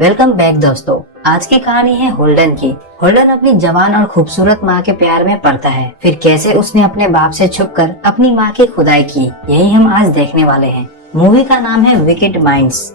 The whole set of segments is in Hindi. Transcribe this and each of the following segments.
वेलकम बैक दोस्तों। आज की कहानी है होल्डन की। होल्डन अपनी जवान और खूबसूरत माँ के प्यार में पड़ता है, फिर कैसे उसने अपने बाप से छुपकर अपनी माँ की खुदाई की, यही हम आज देखने वाले हैं। मूवी का नाम है विकेड माइंड्स।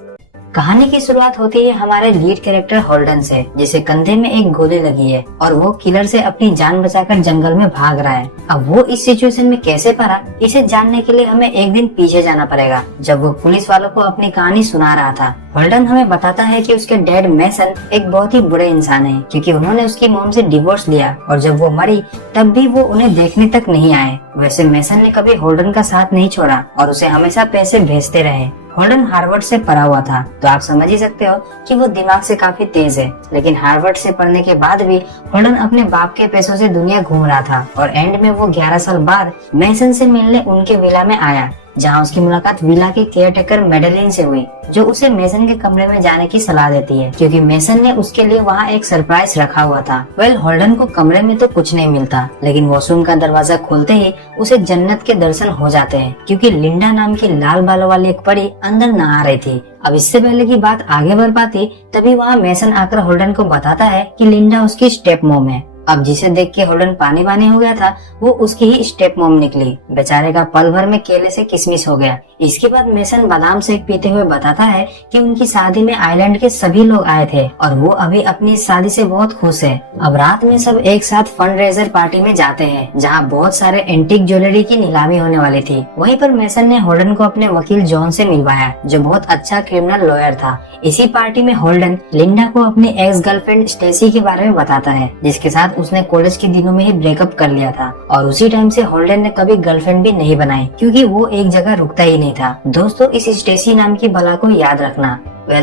कहानी की शुरुआत होती है हमारे लीड कैरेक्टर होल्डन से, जिसे कंधे में एक गोली लगी है और वो किलर से अपनी जान बचाकर जंगल में भाग रहा है। अब वो इस सिचुएशन में कैसे पड़ा, इसे जानने के लिए हमें एक दिन पीछे जाना पड़ेगा, जब वो पुलिस वालों को अपनी कहानी सुना रहा था। होल्डन हमें बताता है कि उसके डैड मैसन एक बहुत ही बुरे इंसान है, क्योंकि उन्होंने उसकी मॉम से डिवोर्स लिया और जब वो मरी तब भी वो उन्हें देखने तक नहीं आए। वैसे मैसन ने कभी होल्डन का साथ नहीं छोड़ा और उसे हमेशा पैसे भेजते रहे। होल्डन हार्वर्ड से पढ़ा हुआ था, तो आप समझ ही सकते हो कि वो दिमाग से काफी तेज है। लेकिन हार्वर्ड से पढ़ने के बाद भी होल्डन अपने बाप के पैसों से दुनिया घूम रहा था और एंड में वो 11 साल बाद मैसन से मिलने उनके विला में आया, जहाँ उसकी मुलाकात विला की केयरटेकर मेडेलिन से हुई, जो उसे मेसन के कमरे में जाने की सलाह देती है, क्योंकि मेसन ने उसके लिए वहाँ एक सरप्राइज रखा हुआ था। होल्डन को कमरे में तो कुछ नहीं मिलता, लेकिन वॉशरूम का दरवाजा खोलते ही उसे जन्नत के दर्शन हो जाते हैं, क्योंकि लिंडा नाम की लाल बालों वाली एक परी अंदर नहा रही थी। अब इससे पहले की बात आगे बढ़ पाती, तभी वहाँ मेसन आकर होल्डन को बताता है कि लिंडा उसकी स्टेप मॉम है। अब जिसे देख के होल्डन पानी पानी हो गया था, वो उसकी ही स्टेप मॉम निकली। बेचारे का पल भर में केले से किसमिस हो गया। इसके बाद मेसन बादाम शेक पीते हुए बताता है कि उनकी शादी में आइलैंड के सभी लोग आए थे और वो अभी अपनी शादी से बहुत खुश है। अब रात में सब एक साथ फंड रेजर पार्टी में जाते हैं, जहाँ बहुत सारे एंटीक ज्वेलरी की नीलामी होने वाली थी। वहीं पर मेसन ने होल्डन को अपने वकील जॉन से मिलवाया, जो बहुत अच्छा क्रिमिनल लॉयर था। इसी पार्टी में होल्डन लिंडा को अपनी एक्स गर्लफ्रेंड स्टेसी के बारे में बताता है, जिसके साथ उसने कॉलेज के दिनों में ही ब्रेकअप कर लिया था और उसी टाइम से होल्डन ने कभी गर्लफ्रेंड भी नहीं बनाई, क्योंकि वो एक जगह रुकता ही नहीं था। दोस्तों, इस स्टेसी नाम की बला को याद रखना।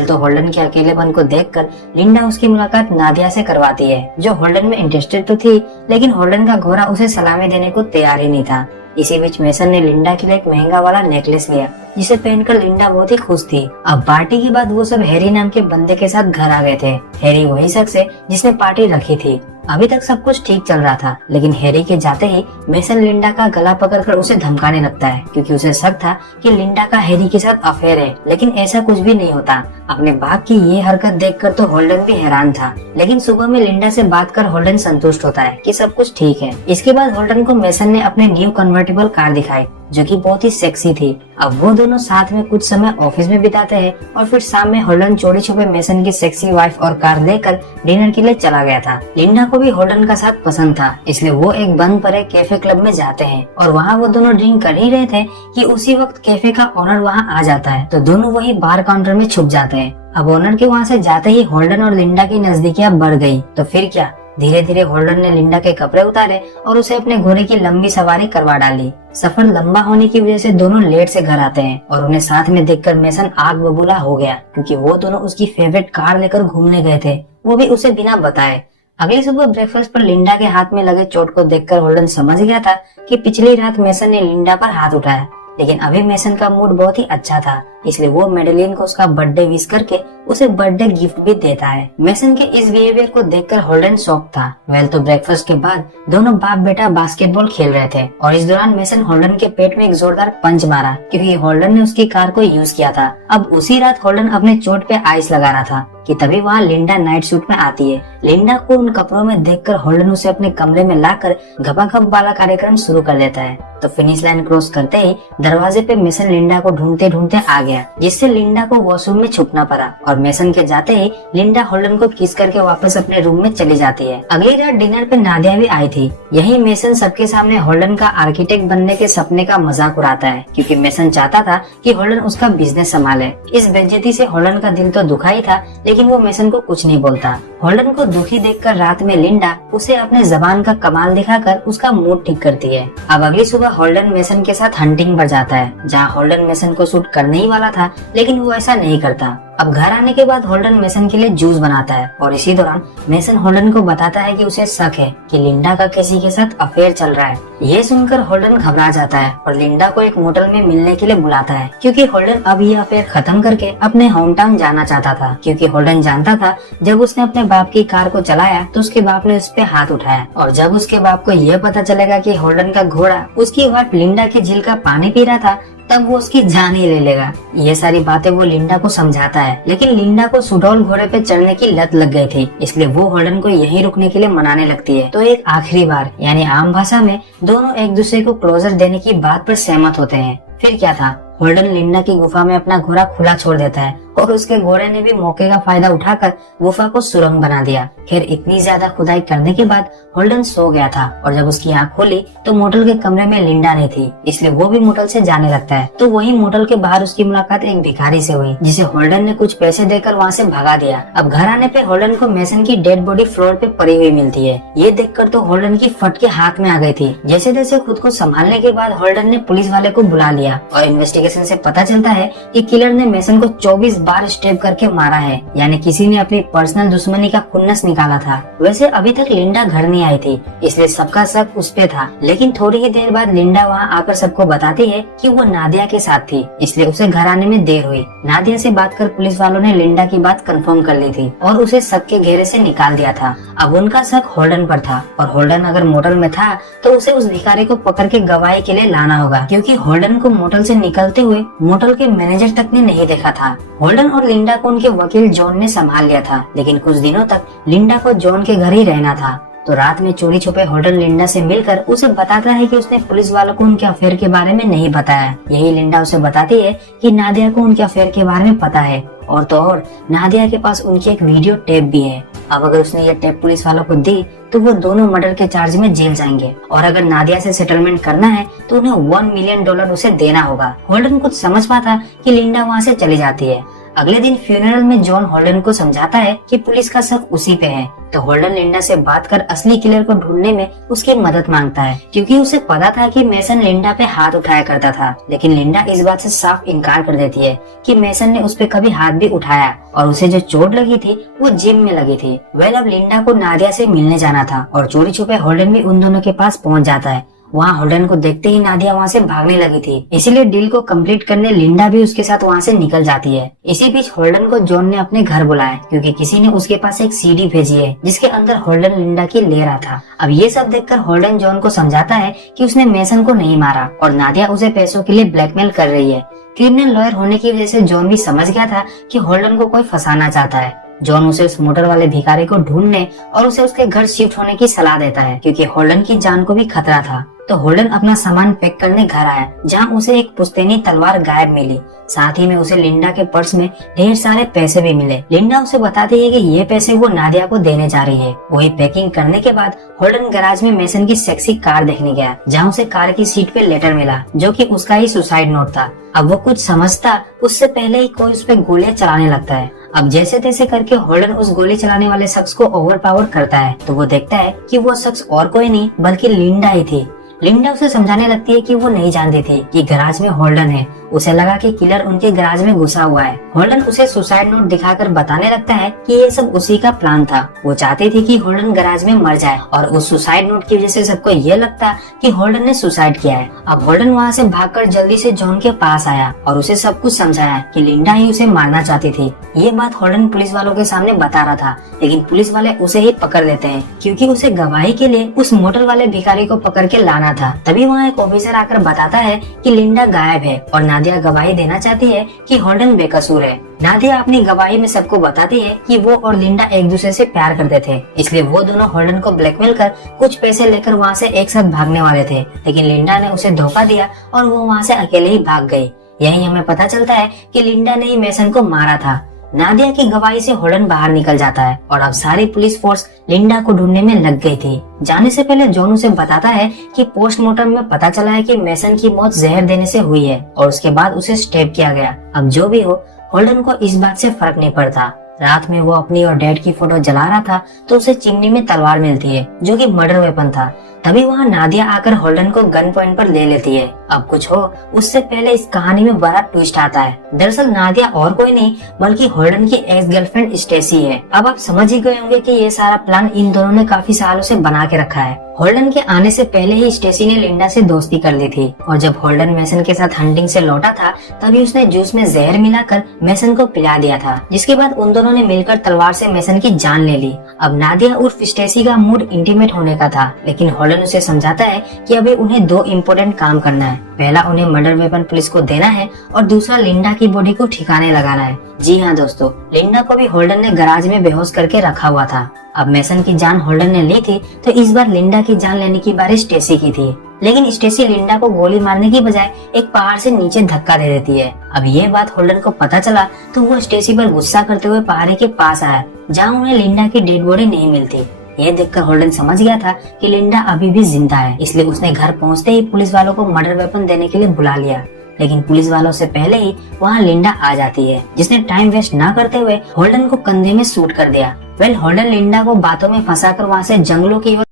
तो होल्डन के अकेलेपन को देखकर लिंडा उसकी मुलाकात नादिया से करवाती है, जो होल्डन में इंटरेस्टेड तो थी, लेकिन होल्डन का घोड़ा उसे सलामी देने को तैयार ही नहीं था। इसी बीच मेसन ने लिंडा के लिए एक महंगा वाला नेकलेस लिया, जिसे पहनकर लिंडा बहुत ही खुश थी। अब पार्टी के बाद वो सब हैरी नाम के बंदे के साथ घर आ गए थे। हैरी वही शख्स है जिसने पार्टी रखी थी। अभी तक सब कुछ ठीक चल रहा था, लेकिन हैरी के जाते ही मेसन लिंडा का गला पकड़कर उसे धमकाने लगता है, क्योंकि उसे शक था कि लिंडा का हैरी के साथ अफेयर है, लेकिन ऐसा कुछ भी नहीं होता। अपने बाप की ये हरकत देखकर तो होल्डन भी हैरान था, लेकिन सुबह में लिंडा से बात कर होल्डन संतुष्ट होता है कि सब कुछ ठीक है। इसके बाद होल्डन को मेसन ने अपने न्यू कन्वर्टेबल कार दिखाई, जो कि बहुत ही सेक्सी थी। अब वो दोनों साथ में कुछ समय ऑफिस में बिताते हैं और फिर शाम में होल्डन चोरी छुपे मेसन की सेक्सी वाइफ और कार लेकर डिनर के लिए चला गया था। लिंडा को भी होल्डन का साथ पसंद था, इसलिए वो एक बंद पड़े कैफे क्लब में जाते हैं और वहाँ वो दोनों ड्रिंक कर ही रहे थे कि उसी वक्त कैफे का ओनर वहाँ आ जाता है, तो दोनों वही बार काउंटर में छुप जाते हैं। अब ओनर के वहाँ से जाते ही होल्डन और लिंडा की नजदीकियां बढ़ गयी, तो फिर क्या, धीरे धीरे होल्डन ने लिंडा के कपड़े उतारे और उसे अपने घोड़े की लंबी सवारी करवा डाली। सफर लंबा होने की वजह से दोनों लेट से घर आते हैं और उन्हें साथ में देखकर मेसन आग बबूला हो गया, क्योंकि वो दोनों उसकी फेवरेट कार लेकर घूमने गए थे, वो भी उसे बिना बताए। अगली सुबह ब्रेकफास्ट पर लिंडा के हाथ में लगे चोट को देखकर होल्डन समझ गया था कि पिछली रात मेसन ने लिंडा पर हाथ उठाया, लेकिन अभी मेसन का मूड बहुत ही अच्छा था, इसलिए वो मेडेलिन को उसका बर्थडे विश करके उसे बर्थडे गिफ्ट भी देता है। मेसन के इस बिहेवियर को देखकर होल्डन शॉक था। तो ब्रेकफास्ट के बाद दोनों बाप बेटा बास्केटबॉल खेल रहे थे और इस दौरान मेसन होल्डन के पेट में एक जोरदार पंच मारा, क्योंकि होल्डन ने उसकी कार को यूज किया था। अब उसी रात होल्डन अपने चोट पे आइस लगा रहा था कि तभी वहाँ लिंडा नाइट सूट में आती है। लिंडा को उन कपड़ों में देखकर होल्डन उसे अपने कमरे में लाकर घपाघप वाला कार्यक्रम शुरू कर देता है। तो फिनिश लाइन क्रॉस करते ही दरवाजे पे मेसन लिंडा को ढूंढते ढूंढते आ गया, जिससे लिंडा को वॉशरूम में छुपना पड़ा और मेसन के जाते ही लिंडा होल्डन को किस करके वापस अपने रूम में चली जाती है। अगली रात डिनर पे नादिया भी आई थी। यही मेसन सबके सामने होल्डन का आर्किटेक्ट बनने के सपने का मजाक उड़ाता है, क्योंकि मेसन चाहता था कि होल्डन उसका बिजनेस संभाले। इस बेइज्जती से होल्डन का दिल तो दुखा ही था, लेकिन वो मेसन को कुछ नहीं बोलता। होल्डन को दुखी देखकर रात में लिंडा उसे अपने जबान का कमाल दिखाकर उसका मूड ठीक करती है। अब अगली सुबह होल्डन मेसन के साथ हंटिंग पर जाता है, जहाँ होल्डन मेसन को शूट करने ही वाला था, लेकिन वो ऐसा नहीं करता। अब घर आने के बाद होल्डन मेसन के लिए जूस बनाता है और इसी दौरान मेसन होल्डन को बताता है कि उसे शक है कि लिंडा का किसी के साथ अफेयर चल रहा है। ये सुनकर होल्डन घबरा जाता है और लिंडा को एक मोटल में मिलने के लिए बुलाता है, क्योंकि होल्डन अब ये अफेयर खत्म करके अपने होम टाउन जाना चाहता था, क्योंकि होल्डन जानता था जब उसने अपने बाप की कार को चलाया तो उसके बाप ने उस पे हाथ उठाया, और जब उसके बाप को यह पता चलेगा कि होल्डन का घोड़ा उसकी वाइफ लिंडा की झील का पानी पी रहा था, तब वो उसकी जान ही ले लेगा। ये सारी बातें वो लिंडा को समझाता है, लेकिन लिंडा को सुडौल घोड़े पे चढ़ने की लत लग गई थी, इसलिए वो होल्डन को यहीं रुकने के लिए मनाने लगती है। तो एक आखिरी बार यानी आम भाषा में दोनों एक दूसरे को क्लोजर देने की बात पर सहमत होते हैं। फिर क्या था, होल्डन लिंडा की गुफा में अपना घोड़ा खुला छोड़ देता है और उसके घोड़े ने भी मौके का फायदा उठाकर गुफा को सुरंग बना दिया। फिर इतनी ज्यादा खुदाई करने के बाद होल्डन सो गया था और जब उसकी आंख खोली तो मोटल के कमरे में लिंडा नहीं थी, इसलिए वो भी मोटल से जाने लगता है। तो वही मोटल के बाहर उसकी मुलाकात एक भिखारी से हुई, जिसे होल्डन ने कुछ पैसे देकर वहाँ से भगा दिया। अब घर आने पे होल्डन को मेसन की डेड बॉडी फ्लोर पे पड़ी हुई मिलती है। ये देखकर तो होल्डन की फटके हाथ में आ गई थी। जैसे तैसे खुद को संभालने के बाद होल्डन ने पुलिस वाले को बुला लिया और इन्वेस्टिगेशन से पता चलता है कि किलर ने मेसन को 24 बार स्टेप करके मारा है, यानी किसी ने अपनी पर्सनल दुश्मनी का खुन्नस निकाला था। वैसे अभी तक लिंडा घर नहीं आई थी, इसलिए सबका शक उस पे था, लेकिन थोड़ी ही देर बाद लिंडा वहाँ आकर सबको बताती है कि वो नादिया के साथ थी, इसलिए उसे घर आने में देर हुई। नादिया से बात कर पुलिस वालों ने लिंडा की बात कंफर्म कर ली थी और उसे शक के घेरे से निकाल दिया था। अब उनका शक होल्डन पर था और होल्डन अगर मोटल में था तो उसे उस भिखारी को पकड़ के गवाही के लिए लाना होगा, क्योंकि होल्डन को मोटल से निकलते हुए मोटल के मैनेजर तक ने नहीं देखा था। होल्डन और लिंडा को उनके वकील जॉन ने संभाल लिया था, लेकिन कुछ दिनों तक लिंडा को जॉन के घर ही रहना था। तो रात में चोरी छुपे होल्डन लिंडा से मिलकर उसे बताता है कि उसने पुलिस वालों को उनके अफेयर के बारे में नहीं बताया। यही लिंडा उसे बताती है कि नादिया को उनके अफेयर के बारे में पता है, और तो और नादिया के पास उनकी एक वीडियो टेप भी है। अब अगर उसने ये टेप पुलिस वालों को दी तो वो दोनों मर्डर के चार्ज में जेल जाएंगे, और अगर नादिया से सेटलमेंट करना है तो उन्हें $1 मिलियन उसे देना होगा। होल्डन कुछ समझ पाता कि लिंडा वहाँ से चली जाती है। अगले दिन फ्यूनरल में जॉन होल्डन को समझाता है कि पुलिस का शक उसी पे है। तो होल्डन लिंडा से बात कर असली किलर को ढूंढने में उसकी मदद मांगता है, क्योंकि उसे पता था कि मेसन लिंडा पे हाथ उठाया करता था। लेकिन लिंडा इस बात से साफ इनकार कर देती है कि मेसन ने उस पे कभी हाथ भी उठाया, और उसे जो चोट लगी थी वो जिम में लगी थी। अब लिंडा को नादिया से मिलने जाना था और चोरी छुपे होल्डन भी उन दोनों के पास पहुंच जाता है। वहाँ होल्डन को देखते ही नादिया वहाँ से भागने लगी थी, इसीलिए डील को कंप्लीट करने लिंडा भी उसके साथ वहाँ से निकल जाती है। इसी बीच होल्डन को जॉन ने अपने घर बुलाया, क्योंकि किसी ने उसके पास एक सीडी भेजी है जिसके अंदर होल्डन लिंडा की ले रहा था। अब ये सब देखकर होल्डन जॉन को समझाता है कि उसने मेसन को नहीं मारा और नादिया उसे पैसों के लिए ब्लैकमेल कर रही है। क्रिमिनल लॉयर होने की वजह से जॉन भी समझ गया था कि होल्डन को कोई फंसाना चाहता है। जॉन उसे उस मोटर वाले भिखारी को ढूंढने और उसे उसके घर शिफ्ट होने की सलाह देता है, क्योंकि होल्डन की जान को भी खतरा था। तो होल्डन अपना सामान पैक करने घर आया, जहां उसे एक पुश्तैनी तलवार गायब मिली। साथ ही में उसे लिंडा के पर्स में ढेर सारे पैसे भी मिले। लिंडा उसे बताती है कि ये पैसे वो नादिया को देने जा रही है। वही पैकिंग करने के बाद होल्डन गैराज में मेसन की सेक्सी कार देखने गया, जहां उसे कार की सीट पे लेटर मिला, जो कि उसका ही सुसाइड नोट था। अब वो कुछ समझता उससे पहले ही कोई उस पे गोलियां चलाने लगता है। अब जैसे तैसे करके होल्डन उस गोली चलाने वाले शख्स को ओवरपावर करता है, तो वो देखता है कि वो शख्स और कोई नहीं बल्कि लिंडा ही थी। लिंडा उसे समझाने लगती है कि वो नहीं जानती थी कि गैराज में होल्डन है। उसे लगा कि किलर उनके गैराज में घुसा हुआ है। होल्डन उसे सुसाइड नोट दिखाकर बताने लगता है कि ये सब उसी का प्लान था। वो चाहती थी कि होल्डन गैराज में मर जाए, और उस सुसाइड नोट की वजह से सबको ये लगता कि होल्डन ने सुसाइड किया है। अब होल्डन वहाँ से भागकर जल्दी से जॉन के पास आया और उसे सब कुछ समझाया कि लिंडा ही उसे मारना चाहती थी। ये बात होल्डन पुलिस वालों के सामने बता रहा था, लेकिन पुलिस वाले उसे ही पकड़ लेते हैं, क्योंकि उसे गवाही के लिए उस मोटर वाले भिखारी को पकड़ के लाना था। तभी वहाँ एक ऑफिसर आकर बताता है कि लिंडा गायब है और नादिया गवाही देना चाहती है कि होल्डन बेकसूर है। नादिया अपनी गवाही में सबको बताती है कि वो और लिंडा एक दूसरे से प्यार करते थे, इसलिए वो दोनों होल्डन को ब्लैकमेल कर कुछ पैसे लेकर वहाँ से एक साथ भागने वाले थे। लेकिन लिंडा ने उसे धोखा दिया और वो वहाँ से अकेले ही भाग गई। यही हमें पता चलता है कि लिंडा ने ही मेसन को मारा था। नादिया की गवाही से होल्डन बाहर निकल जाता है और अब सारी पुलिस फोर्स लिंडा को ढूंढने में लग गई थी। जाने से पहले जॉन उसे बताता है कि पोस्टमार्टम में पता चला है कि मेसन की मौत जहर देने से हुई है और उसके बाद उसे स्टेप किया गया। अब जो भी हो, होल्डन को इस बात से फर्क नहीं पड़ता। रात में वो अपनी और डैड की फोटो जला रहा था तो उसे चिमनी में तलवार मिलती है, जो कि मर्डर वेपन था। तभी वहाँ नादिया आकर होल्डन को गन पॉइंट पर ले लेती है। अब कुछ हो उससे पहले इस कहानी में बड़ा ट्विस्ट आता है। दरअसल नादिया और कोई नहीं बल्कि होल्डन की एक्स गर्लफ्रेंड स्टेसी है। अब आप समझ ही गए होंगे कि ये सारा प्लान इन दोनों ने काफी सालों से बना के रखा है। होल्डन के आने से पहले ही स्टेसी ने लिंडा से दोस्ती कर ली थी और जब होल्डन मैसन के साथ हंटिंग से लौटा था तभी उसने जूस में जहर मिलाकर मैसन को पिला दिया था, जिसके बाद उन दोनों ने मिलकर तलवार से मैसन की जान ले ली। अब नादिया उर्फ स्टेसी का मूड इंटीमेट होने का था, लेकिन होल्डन उसे समझाता है कि अभी उन्हें 2 इम्पोर्टेंट काम करना है। पहला उन्हें मर्डर वेपन पुलिस को देना है और दूसरा लिंडा की बॉडी को ठिकाने लगाना है। जी हाँ दोस्तों, लिंडा को भी होल्डन ने गैराज में बेहोश करके रखा हुआ था। अब मैसन की जान होल्डन ने ली थी तो इस बार लिंडा की जान लेने की बारी स्टेसी की थी, लेकिन स्टेसी लिंडा को गोली मारने की बजाय एक पहाड़ से नीचे धक्का दे देती है। अब ये बात होल्डन को पता चला तो वो स्टेसी पर गुस्सा करते हुए पहाड़ी के पास आया जहाँ उन्हें लिंडा की डेड बॉडी नहीं मिलती। ये देखकर होल्डन समझ गया था कि लिंडा अभी भी जिंदा है, इसलिए उसने घर पहुँचते ही पुलिस वालों को मर्डर वेपन देने के लिए बुला लिया। लेकिन पुलिस वालों से पहले ही वहाँ लिंडा आ जाती है, जिसने टाइम वेस्ट ना करते हुए होल्डन को कंधे में शूट कर दिया। होल्डन लिंडा को बातों में फंसाकर वहाँ से जंगलों की ओर